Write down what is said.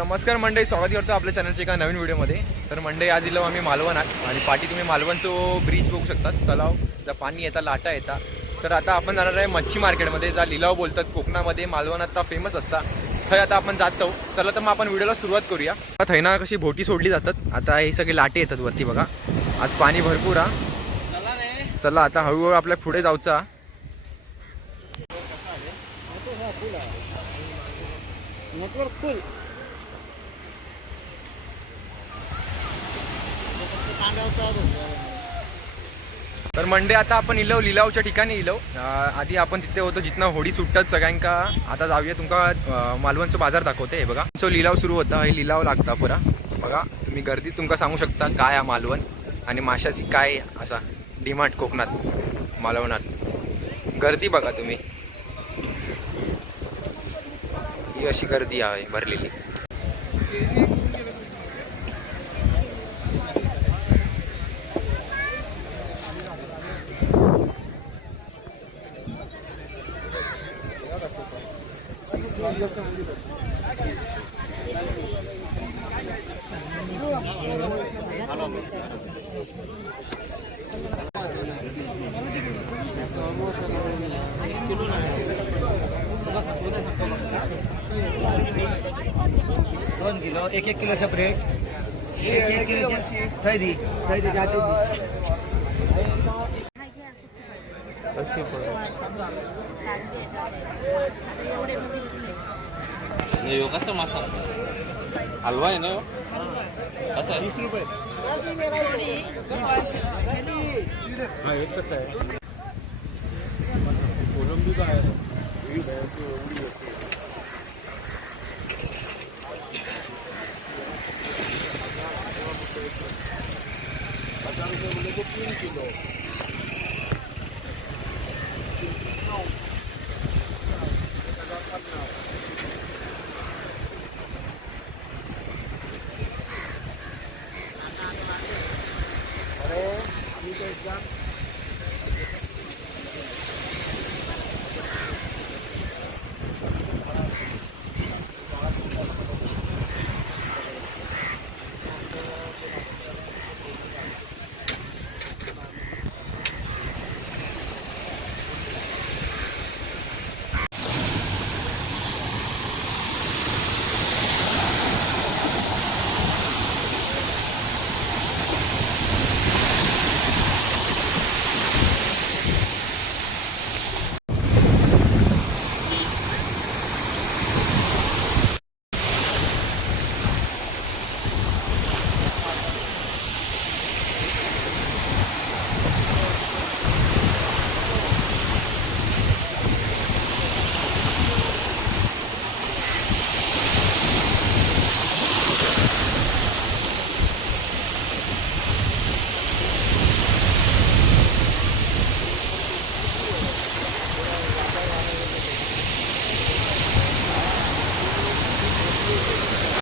नमस्कार मंडळी, स्वागत करतो आपल्या चॅनलच्या एका नवीन व्हिडिओमध्ये. तर मंडळी आज इलो आम्ही मालवणात आणि पाठी तुम्ही मालवणचं ब्रिज बघू शकता. तलाव त्या पाणी येतात, लाटा येतात. तर आता आपण जाणार आहे मच्छी मार्केटमध्ये, जा लिलाव बोलतात कोकणामध्ये, मालवणात फेमस असता. थंय आता आपण जातो. चला तर मग आपण व्हिडिओला सुरुवात करूया. थैना कशी भोटी सोडली जातात. आता हे सगळे लाटे येतात वरती बघा. आज पाणी भरपूर हा. चला आता हळूहळू आपल्या पुढे जाऊचा. नेटवर्क फुल. तर मंडे आता आपण लिलावच्या ठिकाणी इलो. आधी आपण तिथे होतो जिथनं होडी सुटतात सगळ्यांका. आता जाऊया, तुमका मालवणचं बाजार दाखवते. हे बघा तो लिलाव सुरू होता. हे लिलाव लागता पुरा बघा. तुम्ही गर्दी तुमका सांगू शकता काय आहे मालवण आणि माशाची काय असा डिमांड कोकणात मालवणात. गर्दी बघा तुम्ही, ही अशी गर्दी आहे भरलेली. दोन किलो, एक किलो सेपरेट, एक किलो थै दी जाते कसं मासा हलवा आहे ना, कसं आहे? 20 रुपये. हा एकच आहे. कोलंबी काय आहे?